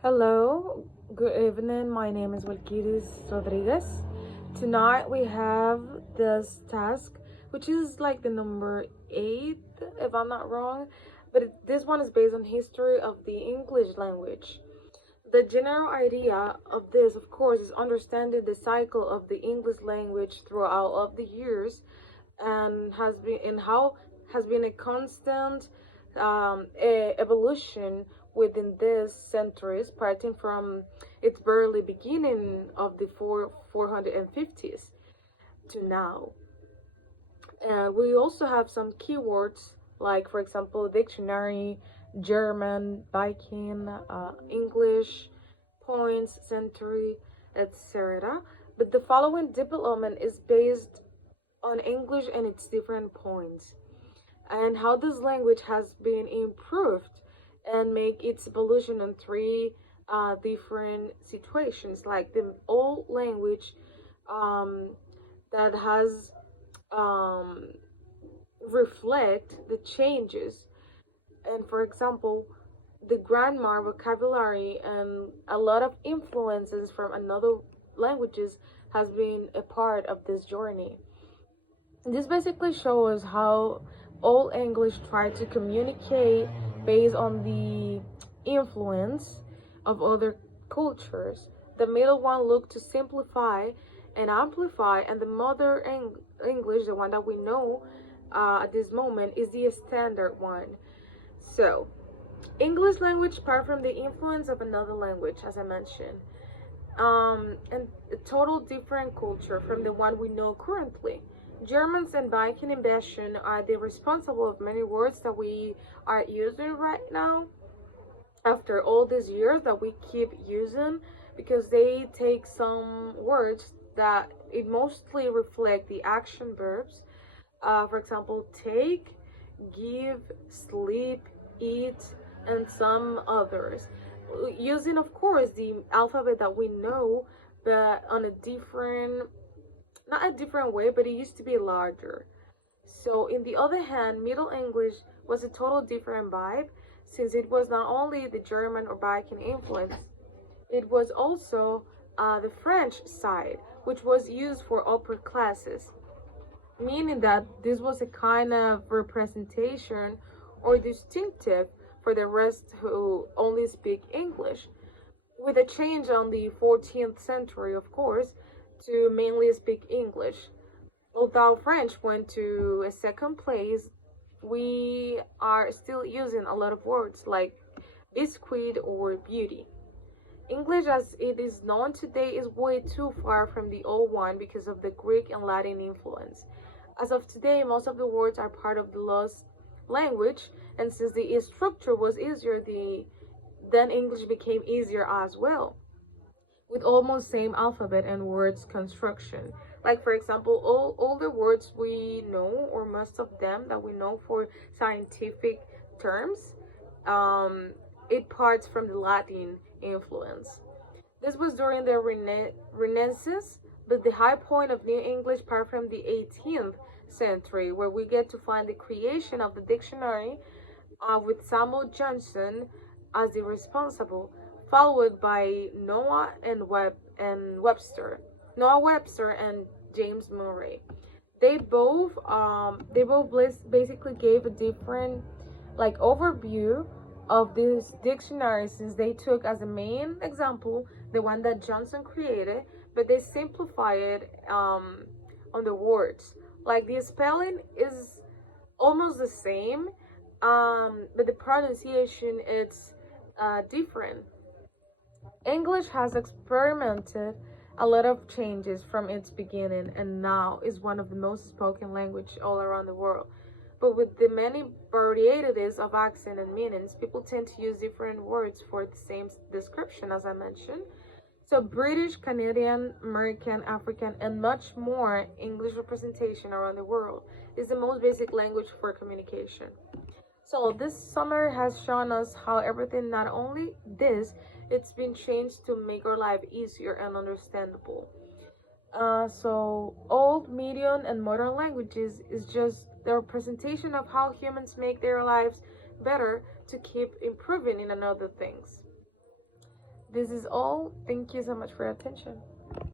Hello, good evening. My name is Valkyries Rodriguez. Tonight we have this task, which is like the number 8, if I'm not wrong, but this one is based on history of the English language. The general idea of this, of course, is understanding the cycle of the English language throughout of the years and how has been a constant evolution within these centuries, starting from its early beginning of the 450s to now. And we also have some keywords like, for example, dictionary, German, Viking, English, points, century, etc. But the following development is based on English and its different points, and how this language has been improved and make its evolution in three different situations, like the old language um, that has um, reflect the changes, and for example the grammar, vocabulary, and a lot of influences from another languages has been a part of this journey. This basically shows how Old English tried to communicate based on the influence of other cultures. The middle one looked to simplify and amplify, and the English, the one that we know at this moment, is the standard one. So, English language apart from the influence of another language, as I mentioned, and a total different culture from the one we know currently. Germans and Viking invasion are the responsible of many words that we are using right now after all these years that we keep using, because they take some words that it mostly reflect the action verbs. For example, take, give, sleep, eat, and some others. Using, of course, the alphabet that we know, but on a different, not a different way, but it used to be larger. So, in the other hand, Middle English was a total different vibe, since it was not only the German or Viking influence, it was also the French side, which was used for upper classes, meaning that this was a kind of representation or distinctive for the rest who only speak English. With a change on the 14th century, of course, to mainly speak English. Although French went to a second place, we are still using a lot of words like biscuit or beauty. English as it is known today is way too far from the old one because of the Greek and Latin influence. As of today, most of the words are part of the lost language, and since the structure was easier, then English became easier as well, with almost same alphabet and words construction. Like, for example, all the words we know, or most of them that we know for scientific terms, um, it parts from the Latin influence. This was during the Renaissance, but the high point of New English part from the 18th century, where we get to find the creation of the dictionary with Samuel Johnson as the responsible, followed by Webster, Noah Webster and James Murray. They both basically gave a different like overview of this dictionary, since they took as a main example the one that Johnson created, but they simplify it on the words. Like the spelling is almost the same, but the pronunciation is different. English has experimented a lot of changes from its beginning and now is one of the most spoken language all around the world. But with the many varieties of accent and meanings, people tend to use different words for the same description, as I mentioned. So British, Canadian, American, African, and much more English representation around the world is the most basic language for communication. So this summer has shown us how everything, not only this, it's been changed to make our life easier and understandable. So old, medium, and modern languages is just the representation of how humans make their lives better to keep improving in another things. This is all. Thank you so much for your attention.